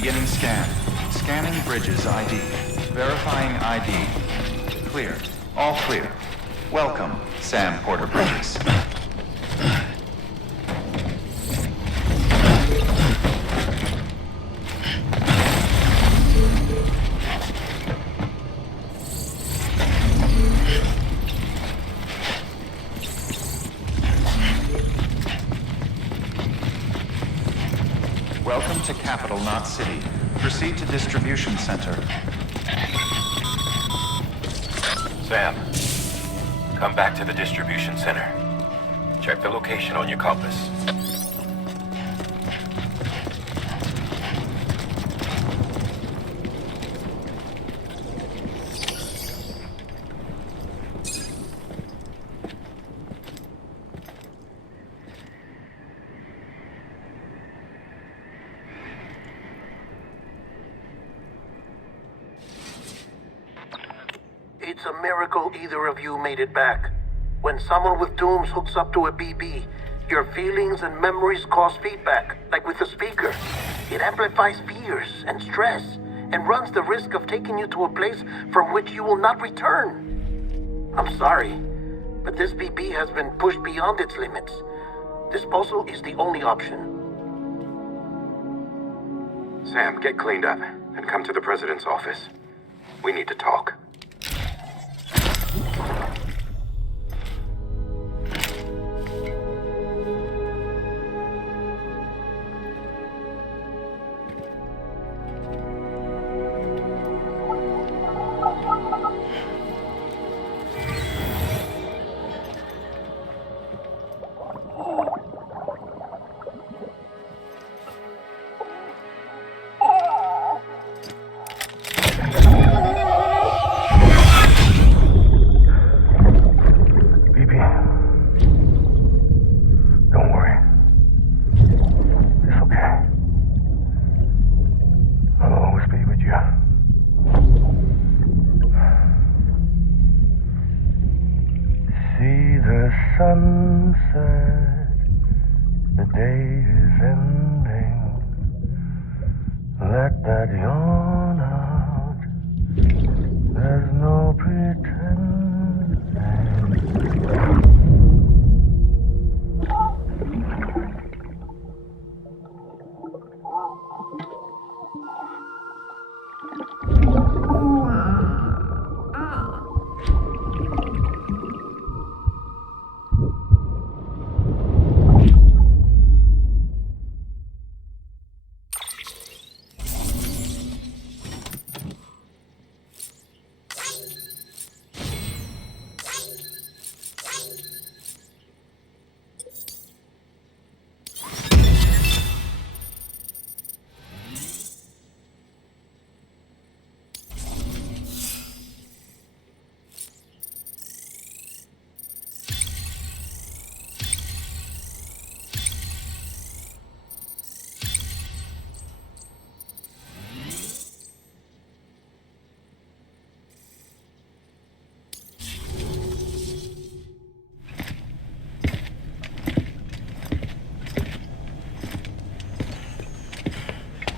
Beginning scan. Scanning bridges ID. Verifying ID. Clear. All clear. Welcome, Sam Porter Bridges. Welcome to Capital, not City. Proceed to Distribution Center. Sam, come back to the distribution center. Check the location on your compass. It's a miracle either of you made it back. When someone with dooms hooks up to a BB, your feelings and memories cause feedback, like with the speaker. It amplifies fears and stress, and runs the risk of taking you to a place from which you will not return. I'm sorry, but this BB has been pushed beyond its limits. Disposal is the only option. Sam, get cleaned up and come to the president's office. We need to talk. Sunset, the day is ending. Let that yawn out. There's no pretending.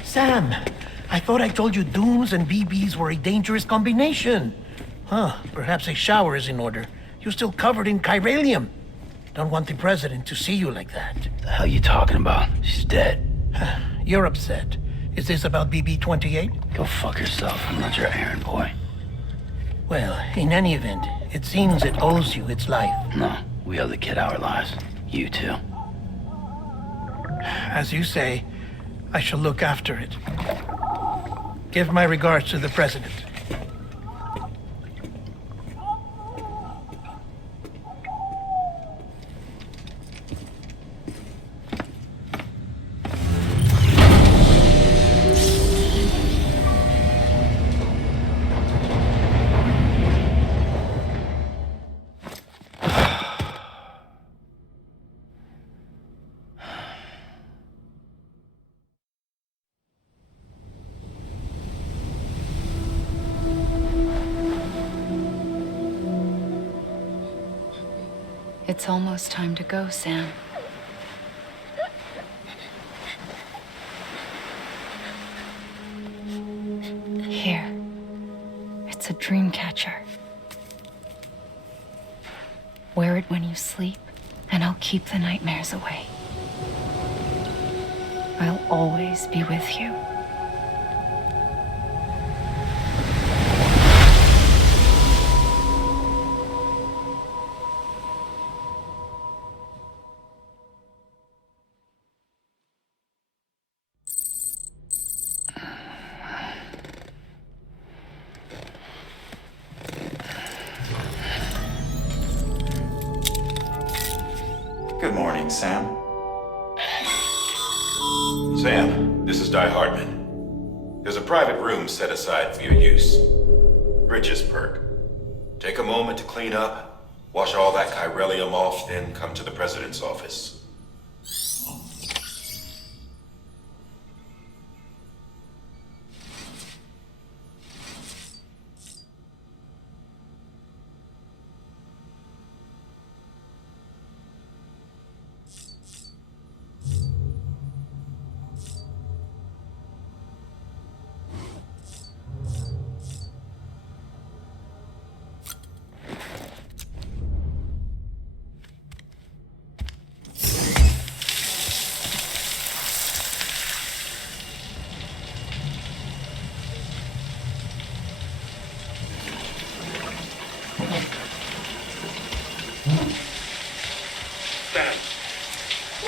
Sam, I thought I told you dooms and BBs were a dangerous combination. Huh, perhaps a shower is in order. You're still covered in chiralium. Don't want the president to see you like that. The hell you talking about? She's dead. You're upset. Is this about BB-28? Go fuck yourself. I'm not your errand boy. Well, in any event, it seems it owes you its life. No, we owe the kid our lives. You too. As you say, I shall look after it. Give my regards to the president. It's almost time to go, Sam. dream catcher. Wear it when you sleep, and I'll keep the nightmares away. I'll always be with you. Good morning, Sam. Sam, this is Di Hardman. There's a private room set aside for your use. Bridges perk. Take a moment to clean up, wash all that chiralium off, then come to the president's office.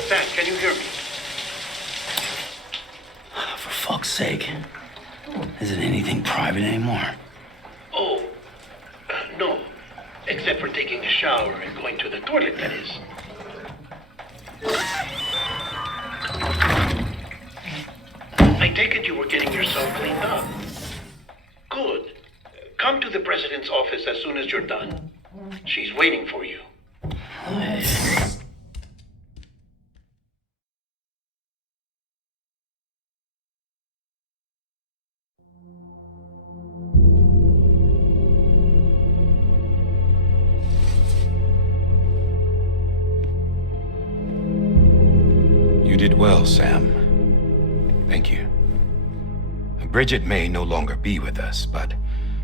Sam, can you hear me? For fuck's sake. Isn't anything private anymore? Oh, no. Except for taking a shower and going to the toilet, that is. I take it you were getting yourself cleaned up. Good. Come to the president's office as soon as you're done. She's waiting for you. You did well, Sam. Thank you. Bridget may no longer be with us, but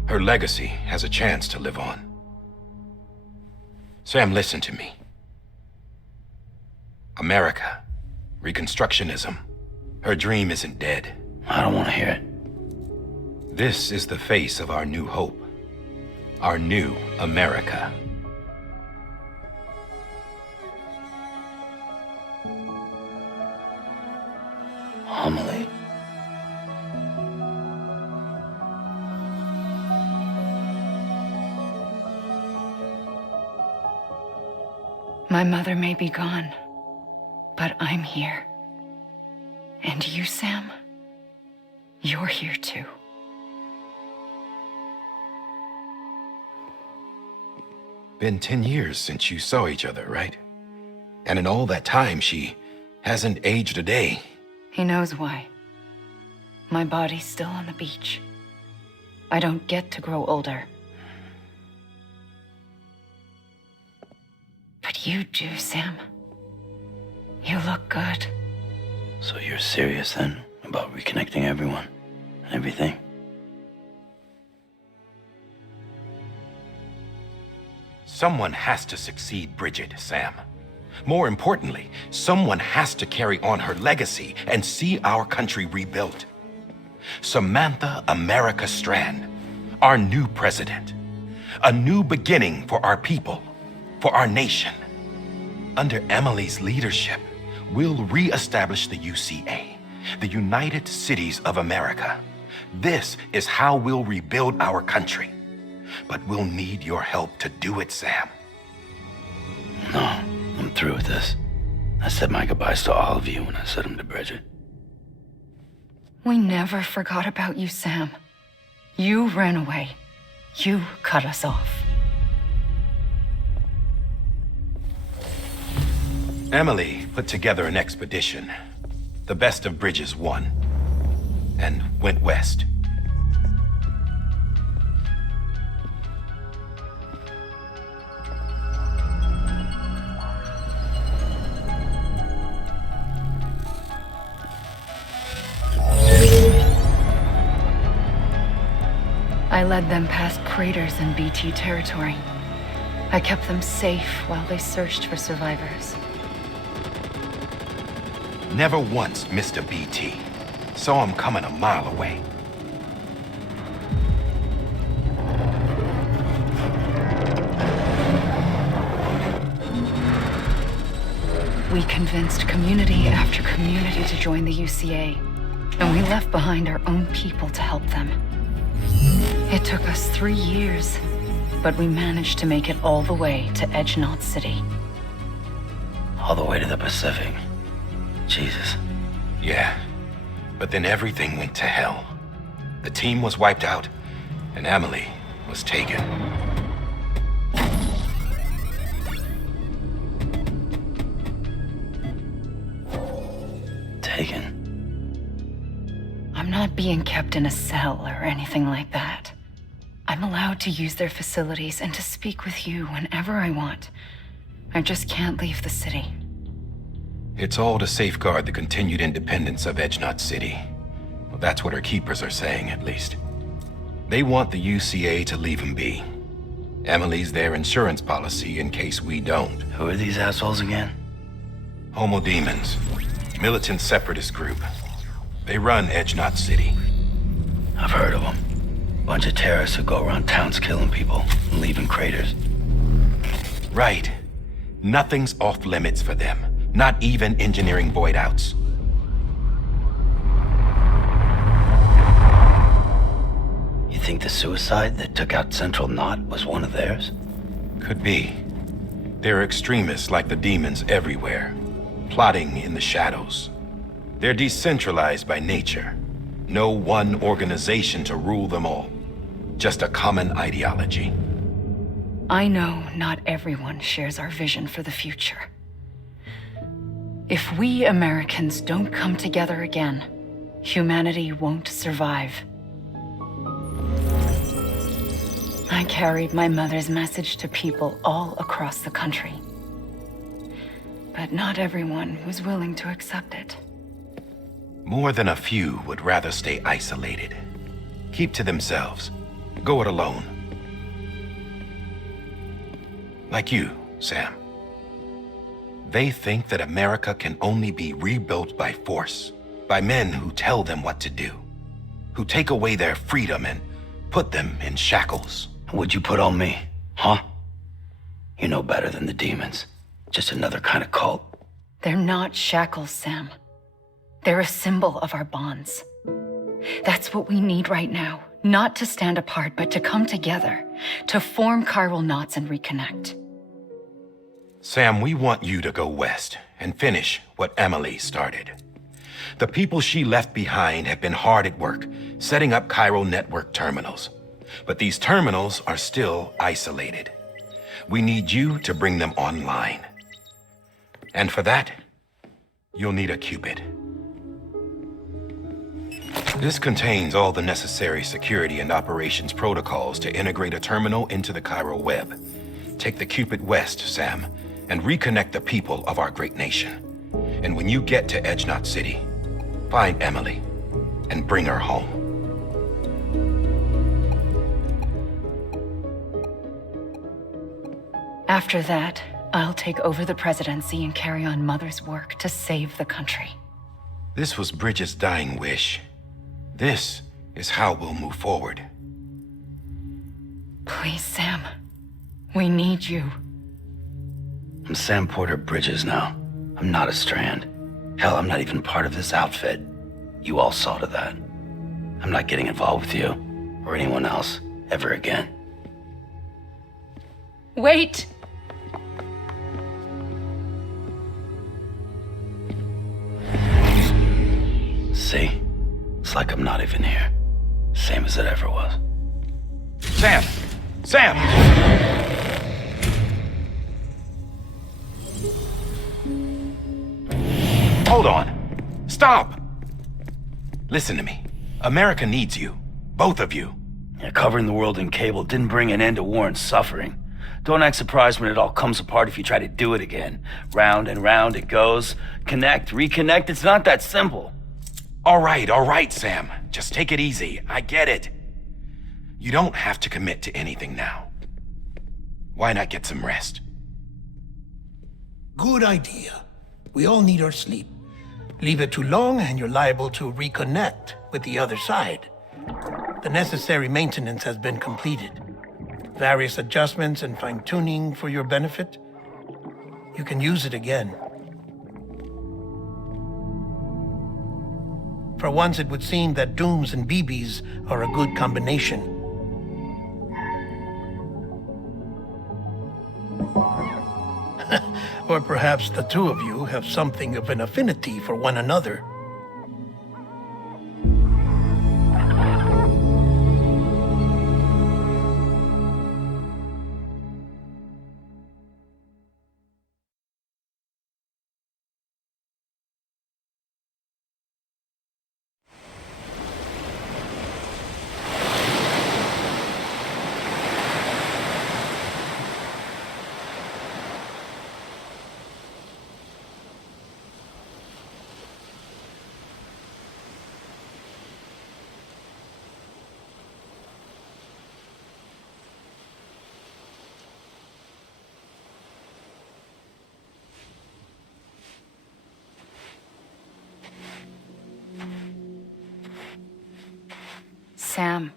her legacy has a chance to live on. Sam, listen to me. America, Reconstructionism, her dream isn't dead. I don't want to hear it. This is the face of our new hope, our new America. Amelie. My mother may be gone, but I'm here. And you, Sam, you're here too. Been 10 years since you saw each other, right? And in all that time, she hasn't aged a day. He knows why. My body's still on the beach. I don't get to grow older. But you do, Sam. You look good. So you're serious then about reconnecting everyone and everything? Someone has to succeed Bridget, Sam. More importantly, someone has to carry on her legacy and see our country rebuilt. Samantha America Strand, our new president. A new beginning for our people, for our nation. Under Emily's leadership, we'll re-establish the UCA, the United Cities of America. This is how we'll rebuild our country. But we'll need your help to do it, Sam. No, I'm through with this. I said my goodbyes to all of you when I said them to Bridget. We never forgot about you, Sam. You ran away. You cut us off. Emily put together an expedition. The best of Bridges won, and went west. I led them past craters in BT territory. I kept them safe while they searched for survivors. Never once missed a BT. Saw him coming a mile away. We convinced community after community to join the UCA, and we left behind our own people to help them. It took us 3 years, but we managed to make it all the way to Edge-Knot City. All the way to the Pacific. Jesus. Yeah, but then everything went to hell. The team was wiped out, and Emily was taken. Taken? I'm not being kept in a cell or anything like that. I'm allowed to use their facilities and to speak with you whenever I want. I just can't leave the city. It's all to safeguard the continued independence of Edge-Knot City. Well, that's what her keepers are saying, at least. They want the UCA to leave him be. Emily's their insurance policy in case we don't. Who are these assholes again? Homo Demons. Militant separatist group. They run Edge-Knot City. I've heard of them. Bunch of terrorists who go around towns killing people and leaving craters. Right. Nothing's off limits for them. Not even engineering void outs. You think the suicide that took out Central Knot was one of theirs? Could be. There are extremists like the demons everywhere, plotting in the shadows. They're decentralized by nature. No one organization to rule them all. Just a common ideology. I know not everyone shares our vision for the future. If we Americans don't come together again, humanity won't survive. I carried my mother's message to people all across the country. But not everyone was willing to accept it. More than a few would rather stay isolated. Keep to themselves. Go it alone. Like you, Sam. They think that America can only be rebuilt by force, by men who tell them what to do, who take away their freedom and put them in shackles. What'd you put on me, huh? You know better than the demons. Just another kind of cult. They're not shackles, Sam. They're a symbol of our bonds. That's what we need right now. Not to stand apart, but to come together, to form chiral knots and reconnect. Sam, we want you to go west and finish what Emily started. The people she left behind have been hard at work, setting up chiral network terminals. But these terminals are still isolated. We need you to bring them online. And for that, you'll need a Cupid. This contains all the necessary security and operations protocols to integrate a terminal into the chiral web. Take the Cupid west, Sam, and reconnect the people of our great nation. And when you get to Edge-Knot City, find Emily and bring her home. After that, I'll take over the presidency and carry on Mother's work to save the country. This was Bridget's dying wish. This is how we'll move forward. Please, Sam. We need you. I'm Sam Porter Bridges now. I'm not a Strand. Hell, I'm not even part of this outfit. You all saw to that. I'm not getting involved with you or anyone else ever again. Wait! See? It's like I'm not even here. Same as it ever was. Sam! Sam! Hold on. Stop! Listen to me. America needs you. Both of you. Yeah, covering the world in cable didn't bring an end to war and suffering. Don't act surprised when it all comes apart if you try to do it again. Round and round it goes. Connect, reconnect, it's not that simple. All right, Sam. Just take it easy. I get it. You don't have to commit to anything now. Why not get some rest? Good idea. We all need our sleep. Leave it too long and you're liable to reconnect with the other side. The necessary maintenance has been completed. Various adjustments and fine-tuning for your benefit. You can use it again. For once, it would seem that Dooms and BBs are a good combination. Or perhaps the two of you have something of an affinity for one another. Sam.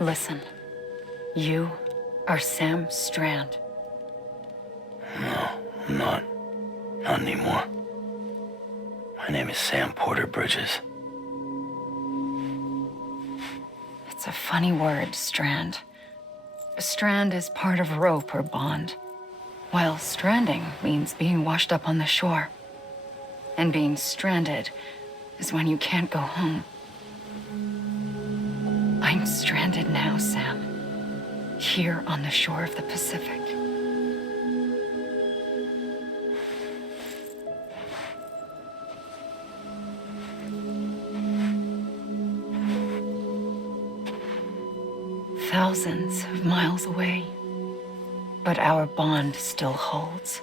Listen. You are Sam Strand. No, I'm not. Not anymore. My name is Sam Porter Bridges. It's a funny word, strand. A strand is part of rope or bond, while stranding means being washed up on the shore. And being stranded is when you can't go home. I'm stranded now, Sam. Here on the shore of the Pacific. Thousands of miles away, but our bond still holds.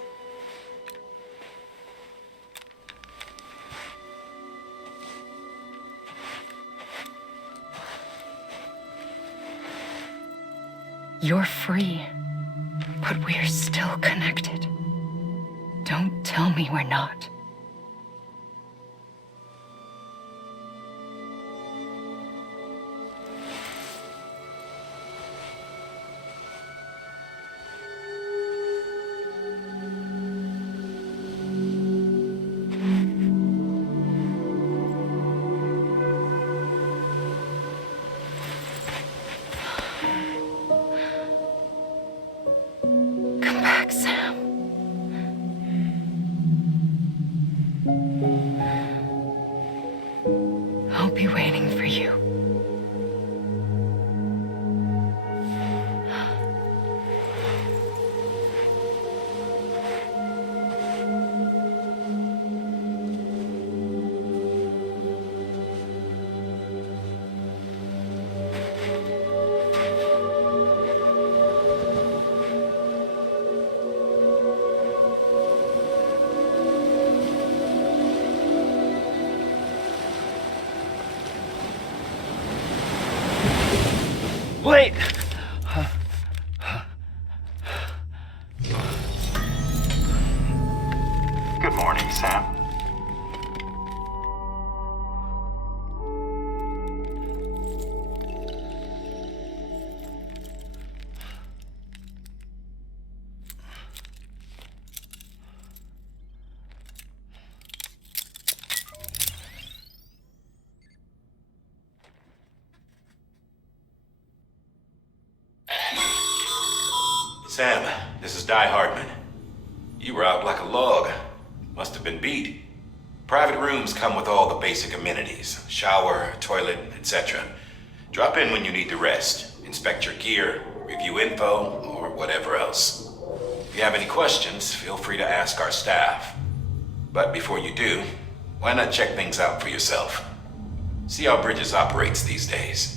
You're free, but we're still connected. Don't tell me we're not. Come back, Sam. I'll be waiting for you. Wait! Good morning, Sam. Sam, this is Di Hartman. You were out like a log. Must have been beat. Private rooms come with all the basic amenities. Shower, toilet, etc. Drop in when you need to rest. Inspect your gear, review info, or whatever else. If you have any questions, feel free to ask our staff. But before you do, why not check things out for yourself? See how Bridges operates these days.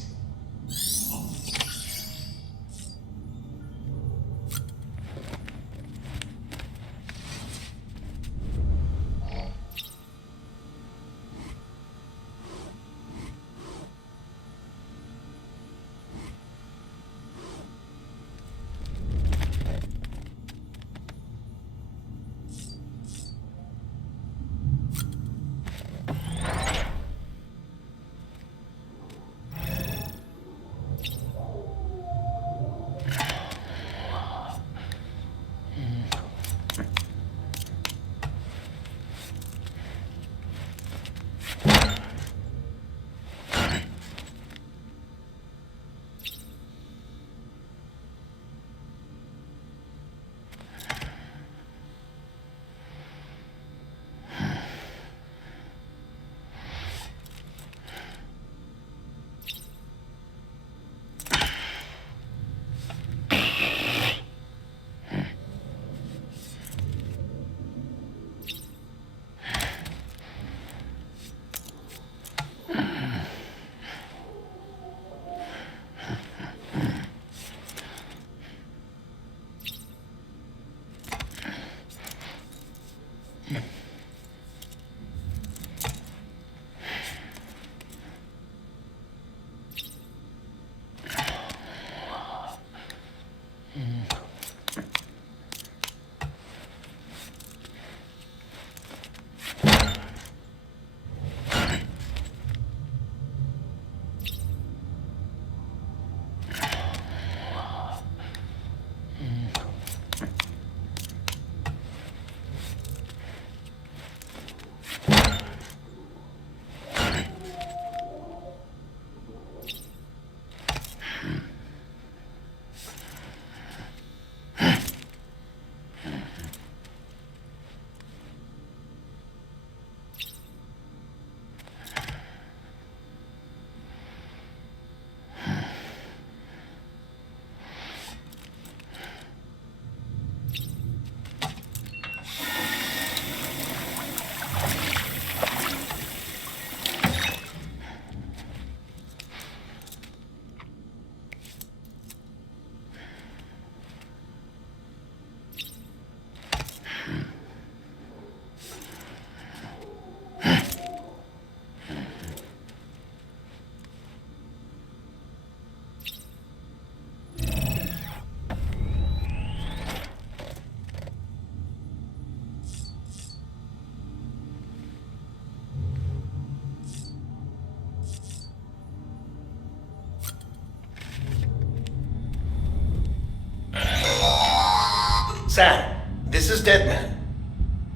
Sam, this is Deadman.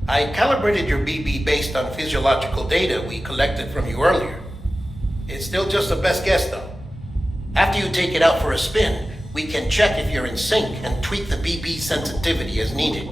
I calibrated your BB based on physiological data we collected from you earlier. It's still just a best guess, though. After you take it out for a spin, we can check if you're in sync and tweak the BB sensitivity as needed.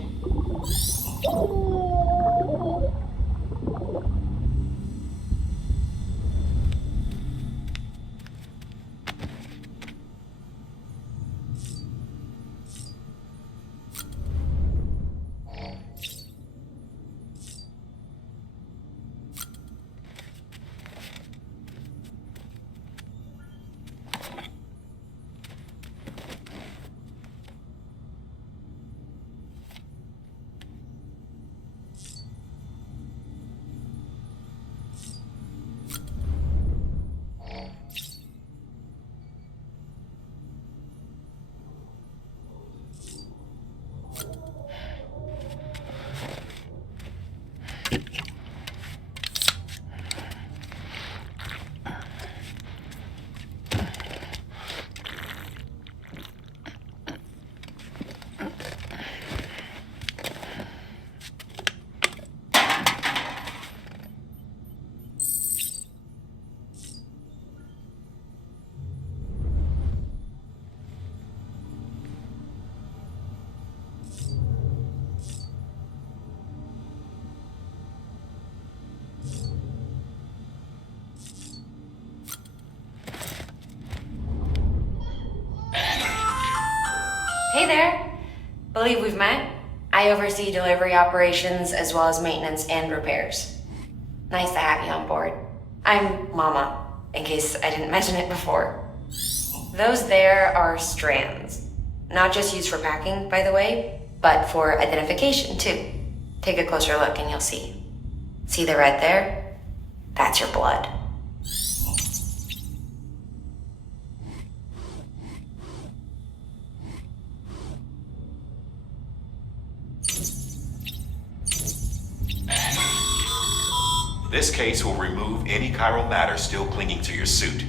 Hey there! Believe we've met. I oversee delivery operations as well as maintenance and repairs. Nice to have you on board. I'm Mama, in case I didn't mention it before. Those there are strands. Not just used for packing, by the way, but for identification too. Take a closer look and you'll see. See the red there? That's your blood. This case will remove any chiral matter still clinging to your suit.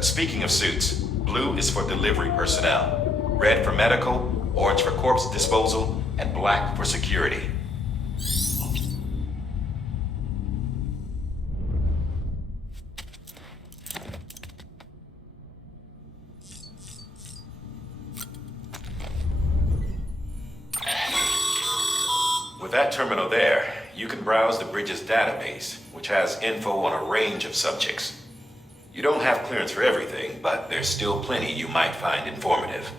Speaking of suits, blue is for delivery personnel, red for medical, orange for corpse disposal, and black for security. With that terminal there, you can browse the bridge's database, which has info on a range of subjects. You don't have clearance for everything, but there's still plenty you might find informative.